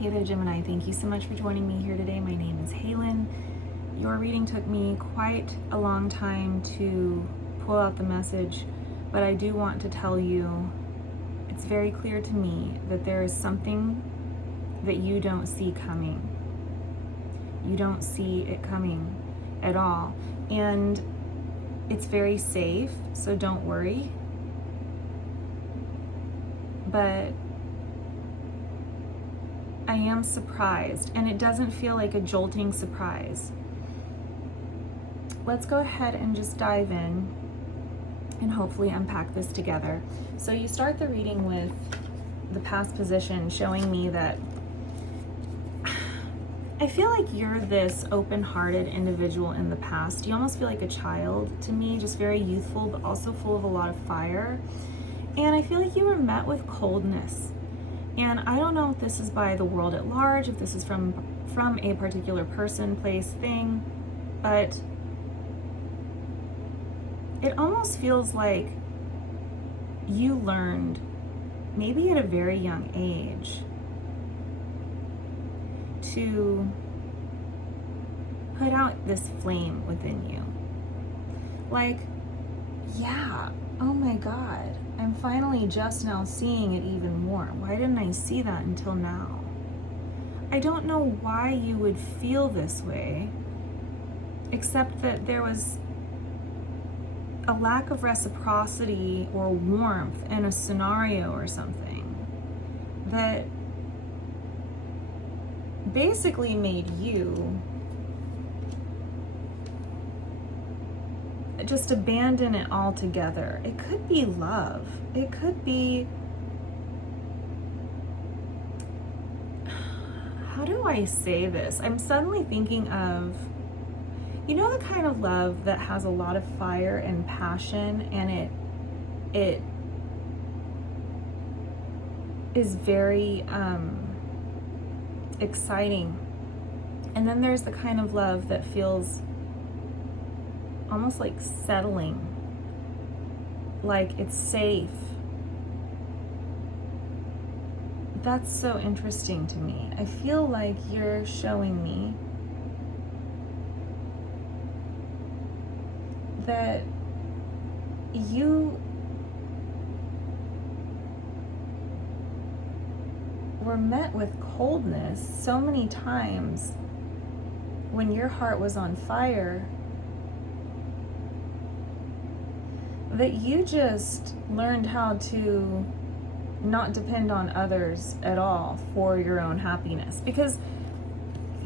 Hey there, Gemini. Thank you so much for joining me here today. My name is Halen. Your reading took me quite a long time to pull out the message, but I do want to tell you it's very clear to me that there is something that you don't see coming. You don't see it coming at all. And it's very safe, so don't worry. But I am surprised, and it doesn't feel like a jolting surprise. Let's go ahead and just dive in and hopefully unpack this together. So you start the reading with the past position showing me that I feel like you're this open-hearted individual in the past. You almost feel like a child to me, just very youthful, but also full of a lot of fire. And I feel like you were met with coldness. And I don't know if this is by the world at large, if this is from a particular person, place, thing, but it almost feels like you learned, maybe at a very young age, to put out this flame within you. Like, yeah, oh my God, I'm finally just now seeing it even more. Why didn't I see that until now? I don't know why you would feel this way, except that there was a lack of reciprocity or warmth in a scenario or something that basically made you just abandon it altogether. It could be love. It could be, how do I say this? I'm suddenly thinking of, you know, the kind of love that has a lot of fire and passion, and it is very exciting. And then there's the kind of love that feels almost like settling, like it's safe. That's so interesting to me. I feel like you're showing me that you were met with coldness so many times when your heart was on fire that you just learned how to not depend on others at all for your own happiness. Because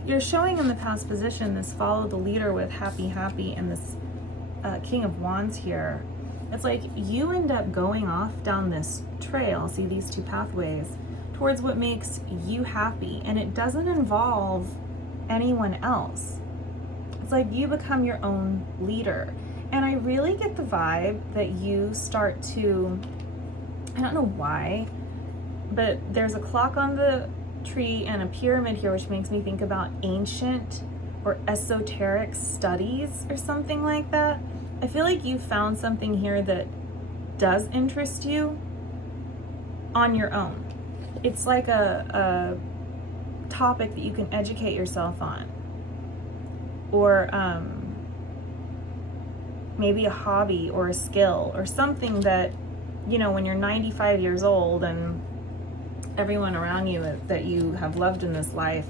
you're showing in the past position this follow the leader with happy, and this King of Wands here. It's like you end up going off down this trail, see these two pathways, towards what makes you happy, and it doesn't involve anyone else. It's like you become your own leader. And I really get the vibe that you start to, I don't know why, but there's a clock on the tree and a pyramid here, which makes me think about ancient or esoteric studies or something like that. I feel like you found something here that does interest you on your own. It's like a topic that you can educate yourself on, or maybe a hobby or a skill or something that, you know, when you're 95 years old and everyone around you that you have loved in this life,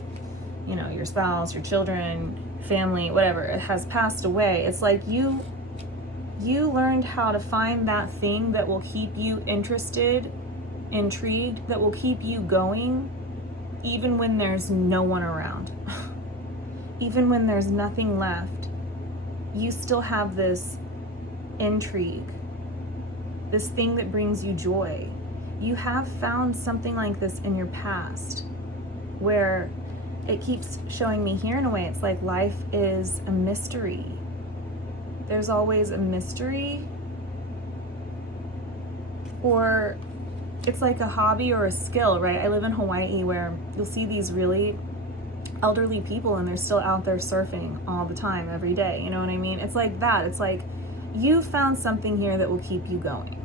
you know, your spouse, your children, family, whatever, it has passed away. It's like you learned how to find that thing that will keep you interested, intrigued, that will keep you going, even when there's no one around. Even when there's nothing left, you still have this intrigue, this thing that brings you joy. You have found something like this in your past, where it keeps showing me here in a way, it's like life is a mystery. There's always a mystery, or it's like a hobby or a skill, right? I live in Hawaii, where you'll see these really elderly people and they're still out there surfing all the time, every day. You know what I mean? It's like that. It's like you found something here that will keep you going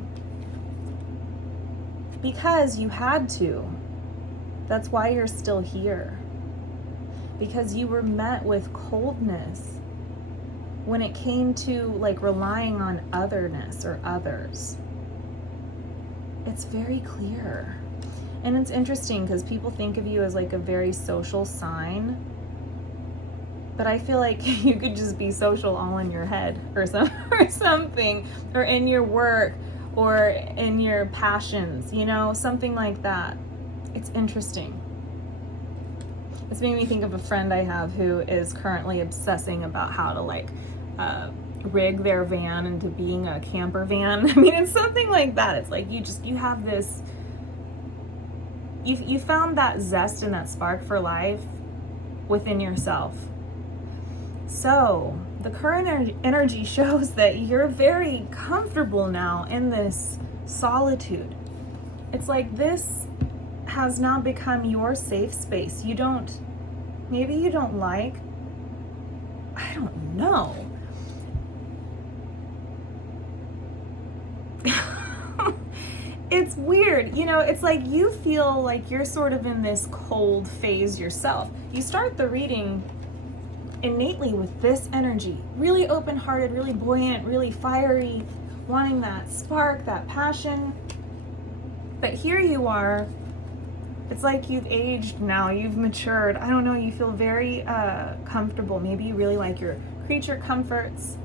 because you had to. That's why you're still here. Because you were met with coldness when it came to like relying on otherness or others. It's very clear. And it's interesting because people think of you as like a very social sign, but I feel like you could just be social all in your head or something, or in your work or in your passions, you know, something like that. It's interesting. It's made me think of a friend I have who is currently obsessing about how to like rig their van into being a camper van. I mean, it's something like that. It's like you have this, you found that zest and that spark for life within yourself. So the current energy shows that you're very comfortable now in this solitude. It's like this has now become your safe space. Maybe you don't like, I don't know. It's weird, you know, it's like you feel like you're sort of in this cold phase yourself. You start the reading innately with this energy, really open-hearted, really buoyant, really fiery, wanting that spark, that passion. But here you are, it's like you've aged now, you've matured. I don't know, you feel very comfortable. Maybe you really like your creature comforts.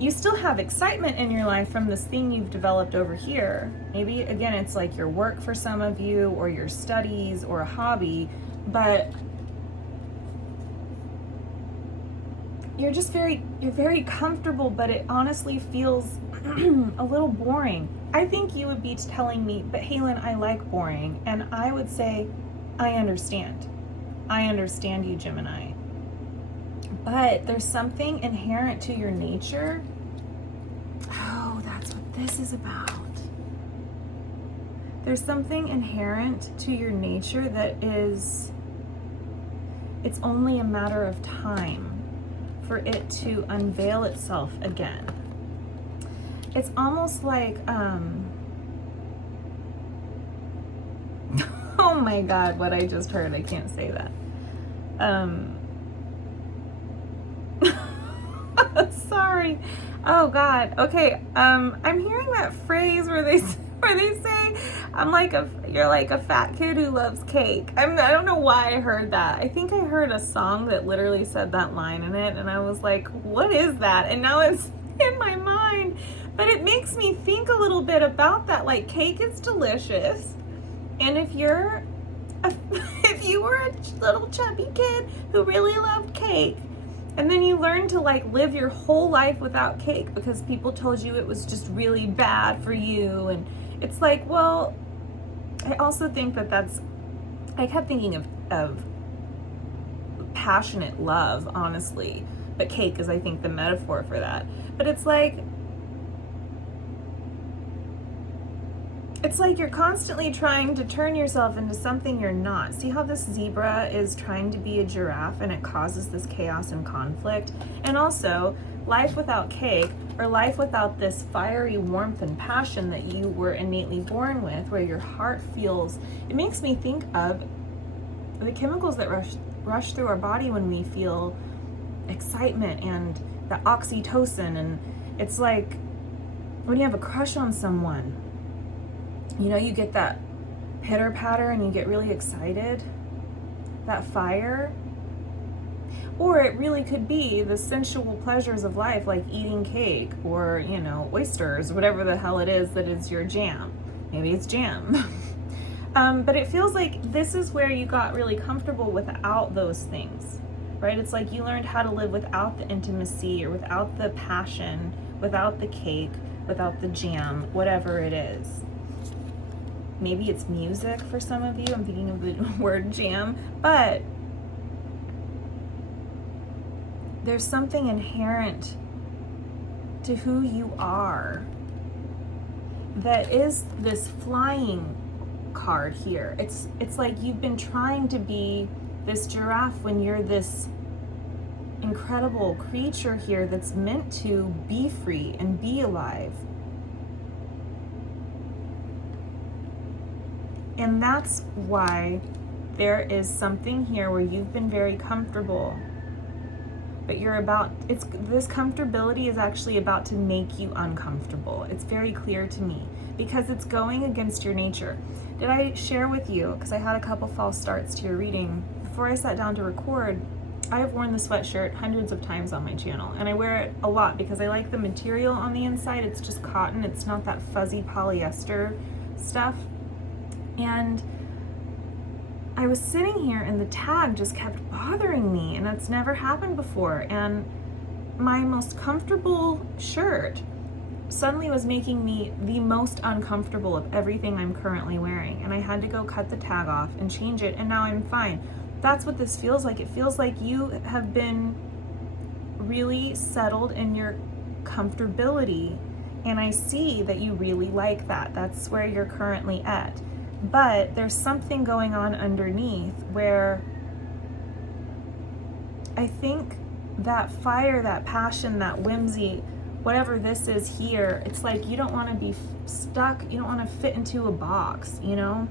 You still have excitement in your life from this thing you've developed over here. Maybe, again, it's like your work for some of you, or your studies, or a hobby, but you're very comfortable, but it honestly feels a little boring. I think you would be telling me, but Halen, I like boring. And I would say, I understand. I understand you, Gemini. But there's something inherent to your nature. Oh, that's what this is about. There's something inherent to your nature that is, it's only a matter of time for it to unveil itself again. It's almost like, oh my God, what I just heard, I can't say that. Sorry. Oh God. Okay. I'm hearing that phrase where they say, you're like a fat kid who loves cake. I don't know why I heard that. I think I heard a song that literally said that line in it, and I was like, what is that? And now it's in my mind. But it makes me think a little bit about that. Like, cake is delicious, and if you were a little chubby kid who really loved cake, and then you learn to like live your whole life without cake because people told you it was just really bad for you. And it's like, well, I also think I kept thinking of passionate love, honestly, but cake is, I think, the metaphor for that. But it's like you're constantly trying to turn yourself into something you're not. See how this zebra is trying to be a giraffe, and it causes this chaos and conflict? And also, life without cake, or life without this fiery warmth and passion that you were innately born with, where your heart feels, it makes me think of the chemicals that rush through our body when we feel excitement, and the oxytocin. And it's like when you have a crush on someone, you know, you get that pitter patter and you get really excited, that fire. Or it really could be the sensual pleasures of life, like eating cake or, you know, oysters, whatever the hell it is that is your jam. Maybe it's jam. But it feels like this is where you got really comfortable without those things, right? It's like you learned how to live without the intimacy, or without the passion, without the cake, without the jam, whatever it is. Maybe it's music for some of you. I'm thinking of the word jam, but there's something inherent to who you are that is this flying card here. It's like you've been trying to be this giraffe when you're this incredible creature here that's meant to be free and be alive. And that's why there is something here where you've been very comfortable, but this comfortability is actually about to make you uncomfortable. It's very clear to me because it's going against your nature. Did I share with you, because I had a couple false starts to your reading, before I sat down to record, I have worn the sweatshirt hundreds of times on my channel, and I wear it a lot because I like the material on the inside. It's just cotton. It's not that fuzzy polyester stuff. And I was sitting here and the tag just kept bothering me, and that's never happened before. And my most comfortable shirt suddenly was making me the most uncomfortable of everything I'm currently wearing. And I had to go cut the tag off and change it, and now I'm fine. That's what this feels like. It feels like you have been really settled in your comfortability, and I see that you really like that. That's where you're currently at. But there's something going on underneath where I think that fire, that passion, that whimsy, whatever this is here, it's like you don't want to be stuck. You don't want to fit into a box, you know?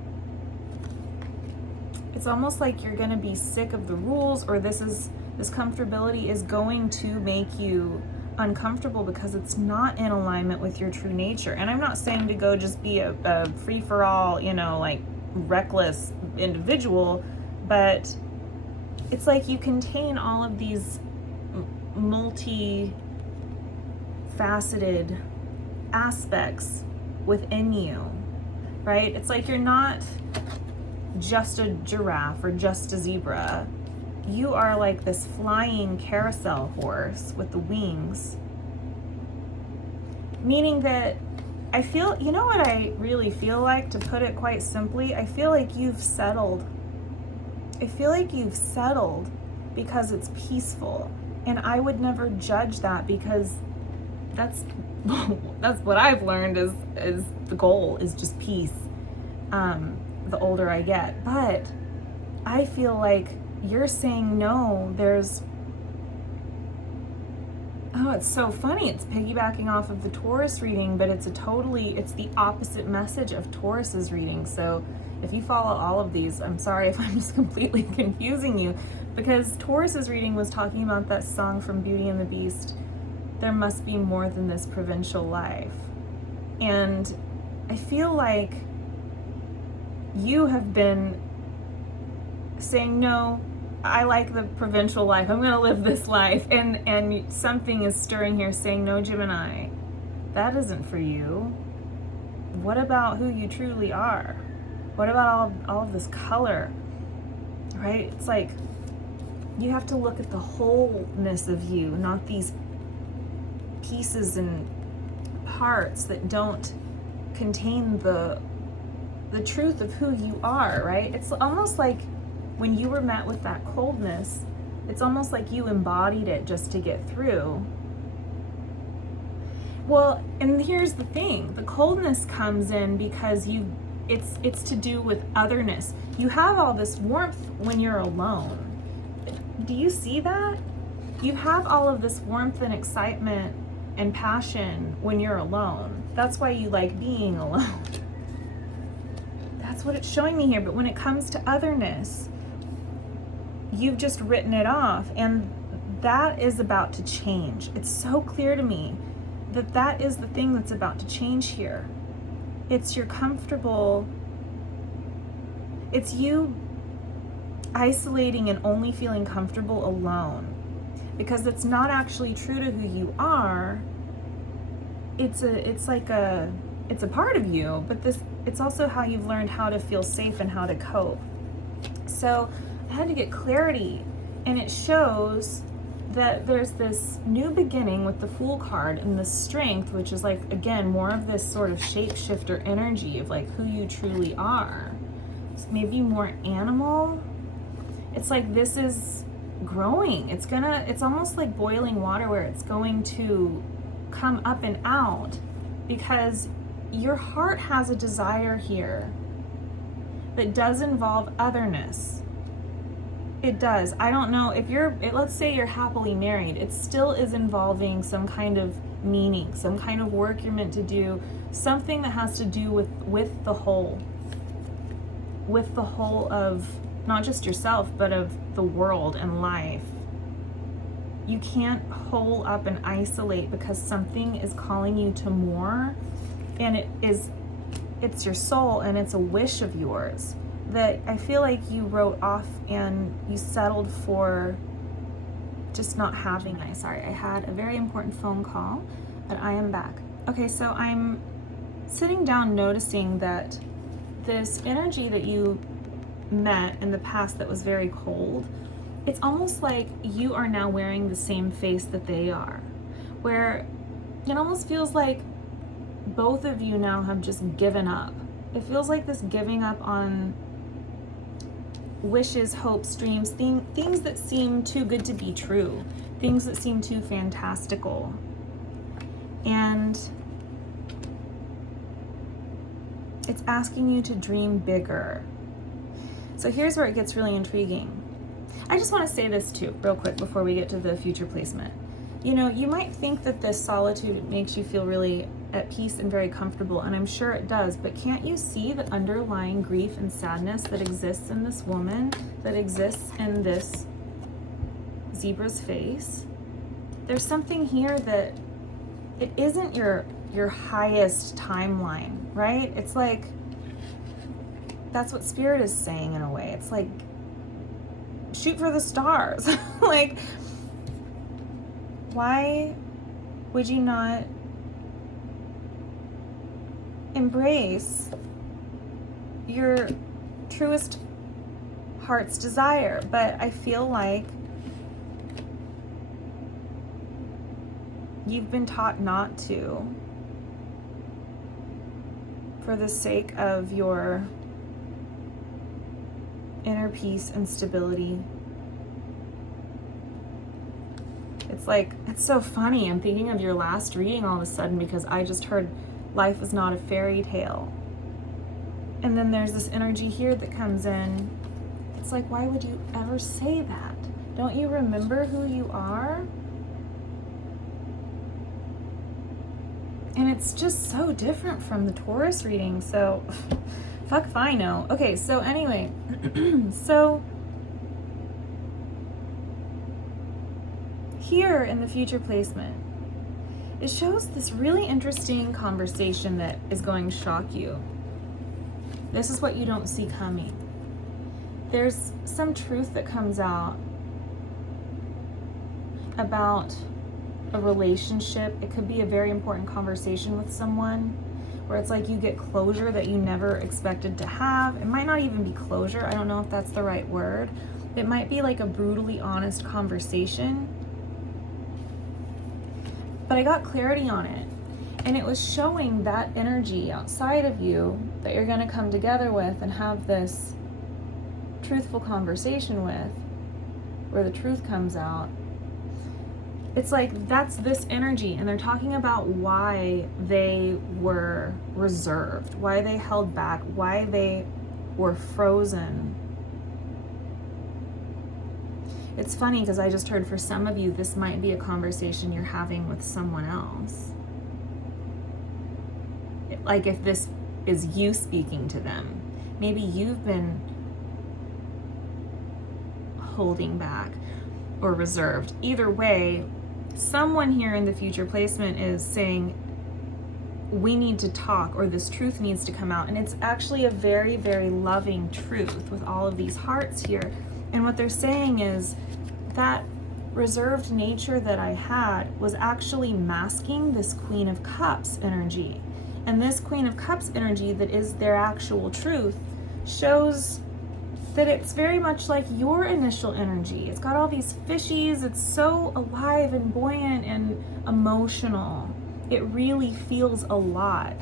It's almost like you're going to be sick of the rules, or this comfortability is going to make you uncomfortable because it's not in alignment with your true nature. And I'm not saying to go just be a free-for-all, you know, like reckless individual, but it's like you contain all of these multi-faceted aspects within you, right? It's like you're not just a giraffe or just a zebra. You are like this flying carousel horse with the wings. Meaning that I feel, you know what I really feel like, to put it quite simply? I feel like you've settled. I feel like you've settled because it's peaceful. And I would never judge that, because that's what I've learned is the goal is just peace. The older I get. But I feel like you're saying no. It's so funny. It's piggybacking off of the Taurus reading, but it's the opposite message of Taurus's reading. So if you follow all of these, I'm sorry if I'm just completely confusing you, because Taurus's reading was talking about that song from Beauty and the Beast, there must be more than this provincial life. And I feel like you have been saying, no, I like the provincial life. I'm going to live this life. And something is stirring here saying, no, Gemini, that isn't for you. What about who you truly are? What about all of this color, right? It's like you have to look at the wholeness of you, not these pieces and parts that don't contain the truth of who you are, right? It's almost like when you were met with that coldness, it's almost like you embodied it just to get through. Well, and here's the thing, the coldness comes in because it's to do with otherness. You have all this warmth when you're alone. Do you see that? You have all of this warmth and excitement and passion when you're alone. That's why you like being alone. That's what it's showing me here. But when it comes to otherness, you've just written it off, and that is about to change. It's so clear to me that is the thing that's about to change here. It's your comfortable, it's you isolating and only feeling comfortable alone, because it's not actually true to who you are. It's a part of you, but it's also how you've learned how to feel safe and how to cope. So I had to get clarity, and it shows that there's this new beginning with the Fool card and the Strength, which is like, again, more of this sort of shapeshifter energy of like who you truly are. It's maybe more animal. It's like this is growing. It's almost like boiling water where it's going to come up and out, because your heart has a desire here that does involve otherness. It does. I don't know if let's say you're happily married, it still is involving some kind of meaning, some kind of work you're meant to do, something that has to do with the whole of not just yourself, but of the world and life. You can't hole up and isolate because something is calling you to more, and it's your soul, and it's a wish of yours that I feel like you wrote off and you settled for just not having. Sorry, I had a very important phone call, but I am back. Okay, so I'm sitting down noticing that this energy that you met in the past that was very cold, it's almost like you are now wearing the same face that they are, where it almost feels like both of you now have just given up. It feels like this giving up on wishes, hopes, dreams, things that seem too good to be true, things that seem too fantastical. And it's asking you to dream bigger. So here's where it gets really intriguing. I just want to say this too, real quick, before we get to the future placement. You know, you might think that this solitude makes you feel really at peace and very comfortable, and I'm sure it does, but can't you see the underlying grief and sadness that exists in this woman, that exists in this zebra's face? There's something here that it isn't your highest timeline, right? It's like, that's what spirit is saying in a way. It's like, shoot for the stars. Like, why would you not embrace your truest heart's desire? But I feel like you've been taught not to, for the sake of your inner peace and stability. It's like, it's so funny. I'm thinking of your last reading all of a sudden because I just heard life is not a fairy tale. And then there's this energy here that comes in. It's like, why would you ever say that? Don't you remember who you are? And it's just so different from the Taurus reading. So, fuck if I know. Okay, so anyway, so here in the future placement, it shows this really interesting conversation that is going to shock you. This is what you don't see coming. There's some truth that comes out about a relationship. It could be a very important conversation with someone where it's like you get closure that you never expected to have. It might not even be closure. I don't know if that's the right word. It might be like a brutally honest conversation. But I got clarity on it. And it was showing that energy outside of you that you're going to come together with and have this truthful conversation with, where the truth comes out. It's like, that's this energy, and they're talking about why they were reserved, why they held back, why they were frozen. It's funny because I just heard for some of you, this might be a conversation you're having with someone else. Like if this is you speaking to them, maybe you've been holding back or reserved. Either way, someone here in the future placement is saying, we need to talk, or this truth needs to come out. And it's actually a very, very loving truth with all of these hearts here. And what they're saying is that reserved nature that I had was actually masking this Queen of Cups energy. And this Queen of Cups energy that is their actual truth shows that it's very much like your initial energy. It's got all these fishies. It's so alive and buoyant and emotional. It really feels a lot.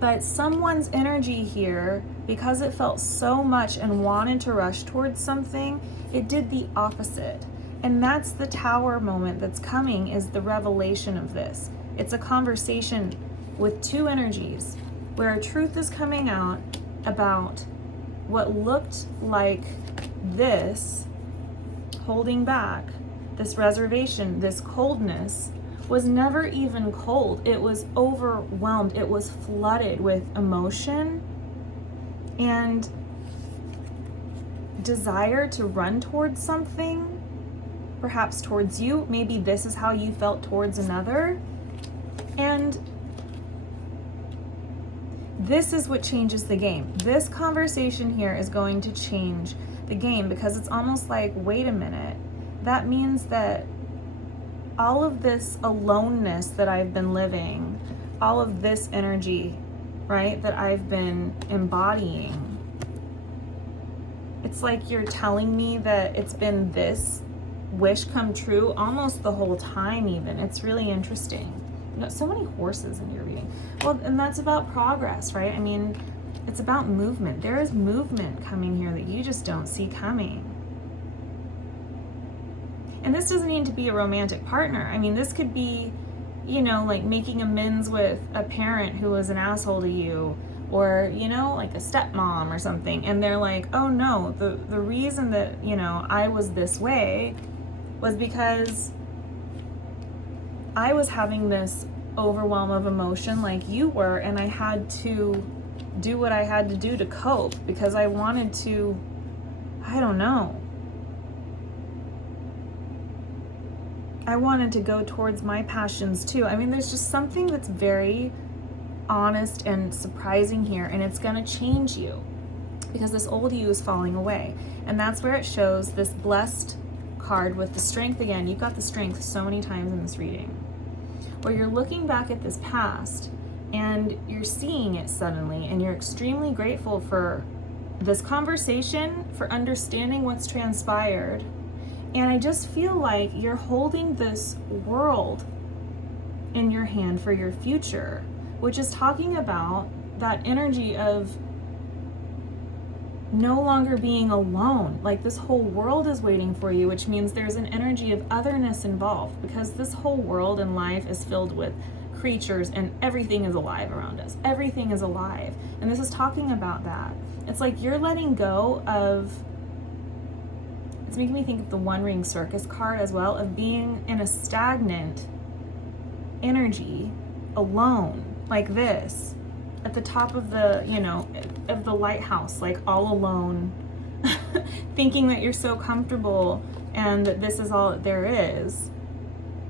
But someone's energy here, because it felt so much and wanted to rush towards something, it did the opposite. And that's the Tower moment that's coming, is the revelation of this. It's a conversation with two energies where a truth is coming out about what looked like this holding back, this reservation, this coldness, was never even cold. It was overwhelmed. It was flooded with emotion. And desire to run towards something, perhaps towards you. Maybe this is how you felt towards another. And this is what changes the game. This conversation here is going to change the game, because it's almost like, wait a minute, that means that all of this aloneness that I've been living, all of this energy, right, that I've been embodying, it's like you're telling me that it's been this wish come true almost the whole time even. It's really interesting. You got so many horses in your reading. Well, and that's about progress, right? I mean, it's about movement. There is movement coming here that you just don't see coming. And this doesn't need to be a romantic partner. I mean, this could be, you know, like making amends with a parent who was an asshole to you, or, you know, like a stepmom or something. And they're like, oh no, the reason that, you know, I was this way was because I was having this overwhelm of emotion like you were, and I had to do what I had to do to cope because I wanted to, I don't know, I wanted to go towards my passions too. I mean, there's just something that's very honest and surprising here, and it's going to change you because this old you is falling away. And that's where it shows this blessed card with the strength again. You've got the strength so many times in this reading, where you're looking back at this past and you're seeing it suddenly, and you're extremely grateful for this conversation, for understanding what's transpired. And I just feel like you're holding this world in your hand for your future, which is talking about that energy of no longer being alone. Like this whole world is waiting for you, which means there's an energy of otherness involved, because this whole world and life is filled with creatures and everything is alive around us. Everything is alive. And this is talking about that. It's like you're letting go of, it's making me think of the One Ring Circus card as well, of being in a stagnant energy alone like this at the top of the, you know, of the lighthouse, like all alone, thinking that you're so comfortable and that this is all that there is.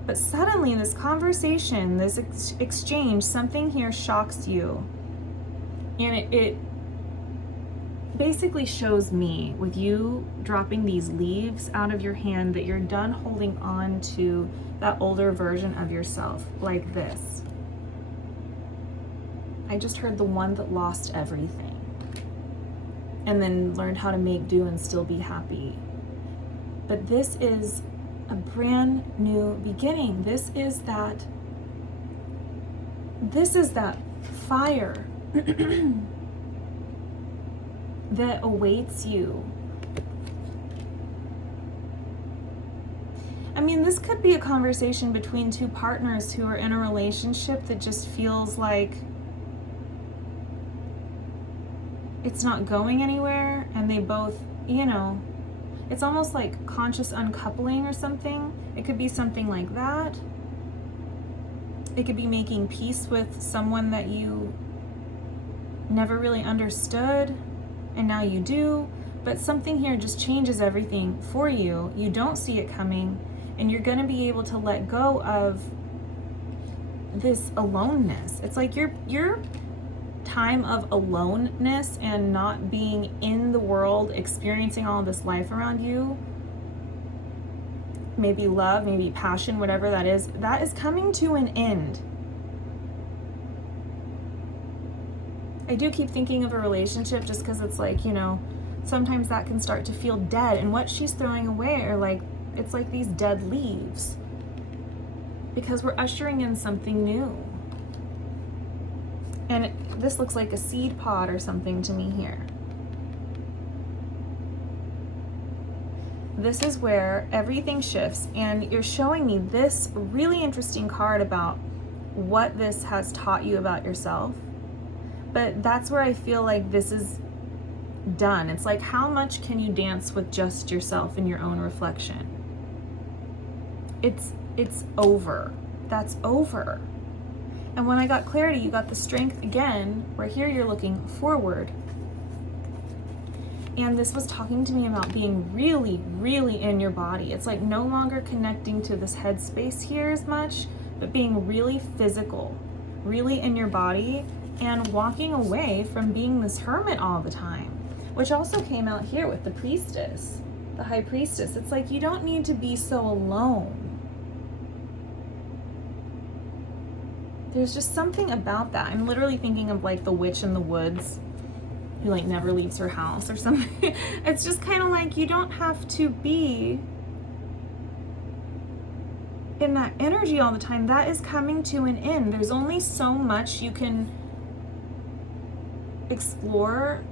But suddenly this conversation, this exchange, something here shocks you. And it basically shows me, with you dropping these leaves out of your hand, that you're done holding on to that older version of yourself like this. I just heard the one that lost everything and then learned how to make do and still be happy. But this is a brand new beginning. This is that fire that awaits you. I mean, this could be a conversation between two partners who are in a relationship that just feels like it's not going anywhere, and they both, you know, it's almost like conscious uncoupling or something. It could be something like that. It could be making peace with someone that you never really understood, and now you do. But something here just changes everything for you. You don't see it coming, and you're going to be able to let go of this aloneness. It's like your time of aloneness and not being in the world, experiencing all of this life around you, maybe love, maybe passion, whatever that is coming to an end. I do keep thinking of a relationship just because it's like, you know, sometimes that can start to feel dead, and what she's throwing away are like, it's like these dead leaves, because we're ushering in something new. And this looks like a seed pod or something to me here. This is where everything shifts, and you're showing me this really interesting card about what this has taught you about yourself. But that's where I feel like this is done. It's like, how much can you dance with just yourself and your own reflection? It's over. That's over. And when I got clarity, you got the strength again, where here you're looking forward. And this was talking to me about being really, really in your body. It's like no longer connecting to this headspace here as much, but being really physical, really in your body, and walking away from being this hermit all the time, which also came out here with the priestess, the high priestess. It's like you don't need to be so alone. There's just something about that. I'm literally thinking of like the witch in the woods who like never leaves her house or something. It's just kind of like you don't have to be in that energy all the time. That is coming to an end. There's only so much you can explore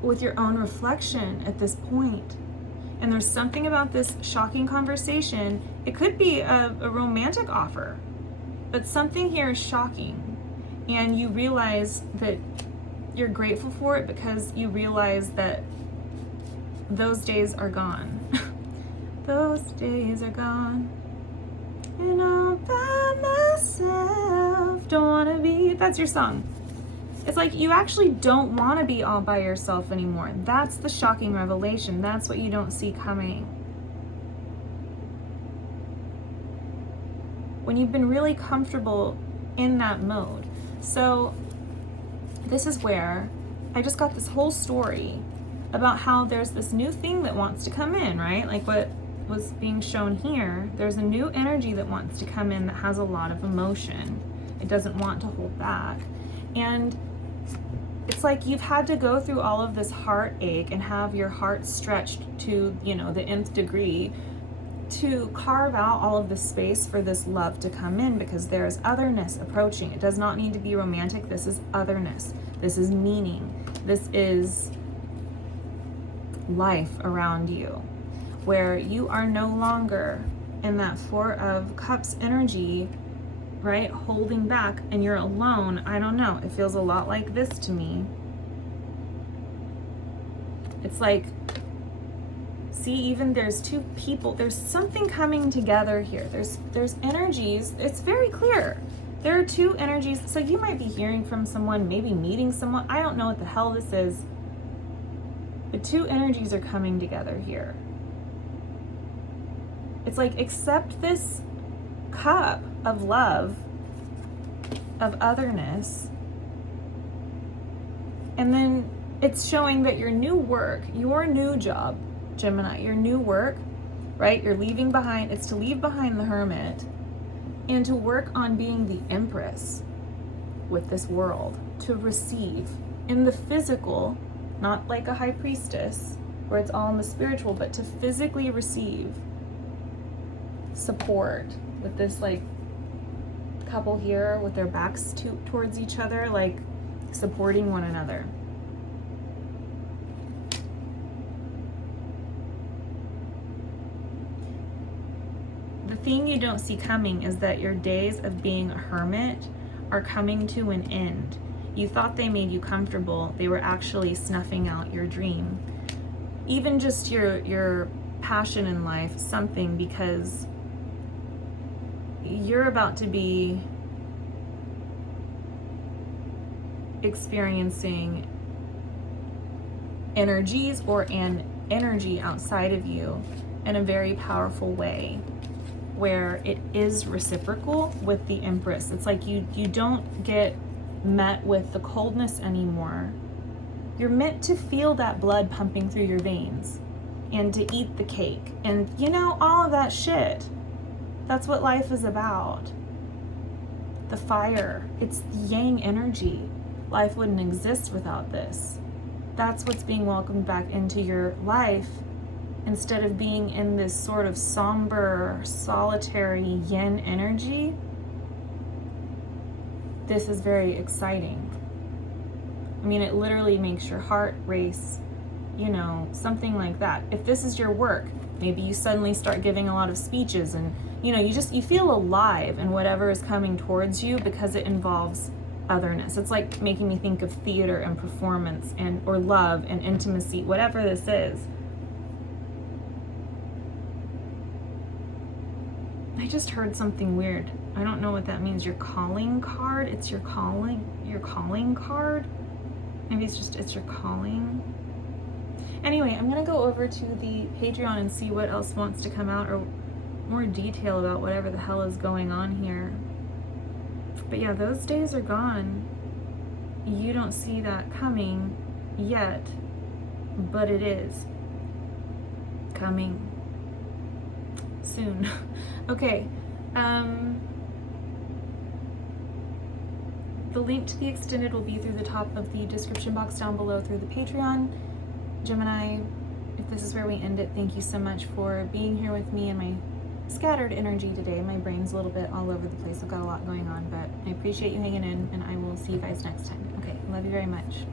with your own reflection at this point. And there's something about this shocking conversation. It could be a romantic offer, but something here is shocking. And you realize that you're grateful for it because you realize that those days are gone. Those days are gone. And all by myself, don't wanna be, that's your song. It's like you actually don't wanna be all by yourself anymore. That's the shocking revelation. That's what you don't see coming. When you've been really comfortable in that mode. So this is where I just got this whole story about how there's this new thing that wants to come in, right? Like what was being shown here, there's a new energy that wants to come in that has a lot of emotion. It doesn't want to hold back. And it's like you've had to go through all of this heartache and have your heart stretched to, the nth degree to carve out all of the space for this love to come in, because there is otherness approaching. It does not need to be romantic. This is otherness. This is meaning. This is life around you, where you are no longer in that Four of Cups energy, right? Holding back, and you're alone. I don't know. It feels a lot like this to me. It's like, see, even there's two people. There's something coming together here. There's energies. It's very clear. There are two energies. So you might be hearing from someone, maybe meeting someone. I don't know what the hell this is. But two energies are coming together here. It's like, accept this cup of love, of otherness, and then it's showing that your new work, your new job, Gemini, your new work, right? You're leaving behind, it's to leave behind the hermit and to work on being the empress with this world, to receive in the physical, not like a high priestess where it's all in the spiritual, but to physically receive support with this like couple here with their backs towards each other, like supporting one another. The thing you don't see coming is that your days of being a hermit are coming to an end. You thought they made you comfortable. They were actually snuffing out your dream. Even just your passion in life, something, because you're about to be experiencing energies or an energy outside of you in a very powerful way, where it is reciprocal with the Empress. It's like you don't get met with the coldness anymore. You're meant to feel that blood pumping through your veins and to eat the cake and all of that shit. That's what life is about. The fire, it's the yang energy. Life wouldn't exist without this. That's what's being welcomed back into your life, instead of being in this sort of somber, solitary yin energy. This is very exciting. I mean, it literally makes your heart race, something like that. If this is your work, maybe you suddenly start giving a lot of speeches and you feel alive in whatever is coming towards you, because it involves otherness. It's like making me think of theater and performance or love and intimacy, whatever this is. I just heard something weird. I don't know what that means. Your calling card. It's your calling card. Maybe it's your calling. Anyway, I'm going to go over to the Patreon and see what else wants to come out, or more detail about whatever the hell is going on here. But yeah, those days are gone. You don't see that coming yet, but it is coming soon. Okay. The link to the extended will be through the top of the description box down below through the Patreon. Gemini, if this is where we end it, thank you so much for being here with me and my scattered energy today. My brain's a little bit all over the place. I've got a lot going on, but I appreciate you hanging in, and I will see you guys next time. Okay, love you very much.